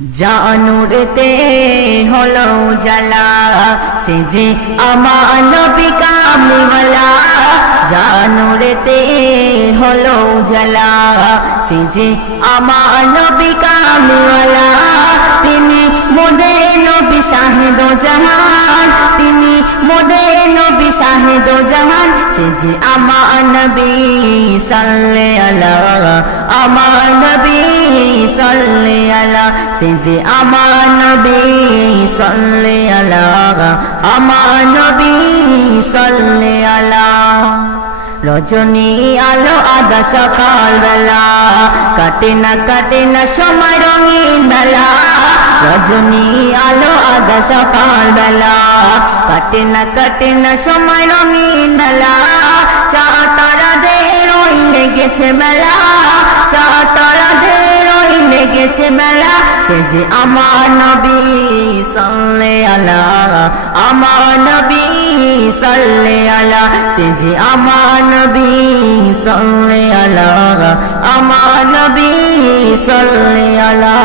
জানুরতে হলো জালা সে যে আমার নবী কামলিওয়ালা জানুরতে হলো জালা সে যে আমার নবী তিনি মোদে নবী শাহেদ জাহান, তিনি মোদে নবী শাহেদ জাহান, সে যে আমার নবী সাল্লে আলা আমার নবী সাল্লে আলা সে যে আমার নবী সাল্লে আলা আমার নবী সাল্লে আলা রজনী আলো আদা সকাল বেলা কাটে না কাটে না সময় রঙিন বেলা রজনী আলো আদা সকাল বেলা কাটে না কাটে না সময় রঙিন বেলা চা তারা দে রই লেগেছে মেলা চা তারা দে রই লেগেছে মেলা সে যে আমার নবী সাল্লে আলা আমার নবী সাল্লে আলা সে যে আমার নবী সাল্লে আলা আমার নবী আলা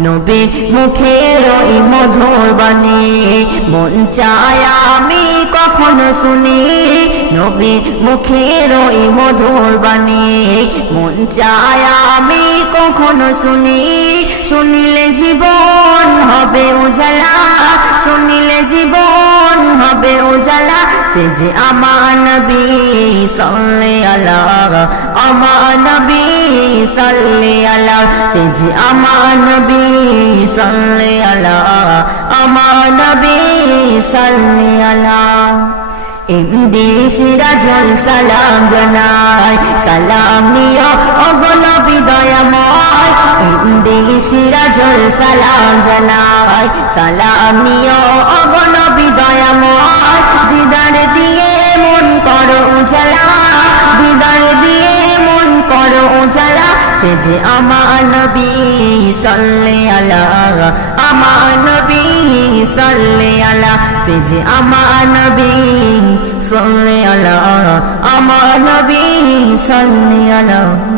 নবী মুখের ওই মধুর বাণী। মন চায় আমি কখনো শুনি। নবী মুখের ওই মধুর বাণী। মন চায় আমি কখনো শুনি। শুনিলে জীবন হবে উজালা। শুনিলে জীবন হবে উজালা। সে যে আমার নবী, সাল্লে আলা আমার সাল্লে আলা সে যে আমার নবী সাল্লে আলা, আমার নবী সাল্লে আলা। এমডি সিরাজল সালাম জানাই, সালাম নিও অগনবী দয়াময়। এমডি সিরাজল সালাম জানাই, সালাম নিও অগনবী সে যে আমার নবী সাল্লে আলা, আমার নবী সাল্লে আলা সে যে আমার নবী সাল্লে আলা, আমার নবী সাল্লে আলা।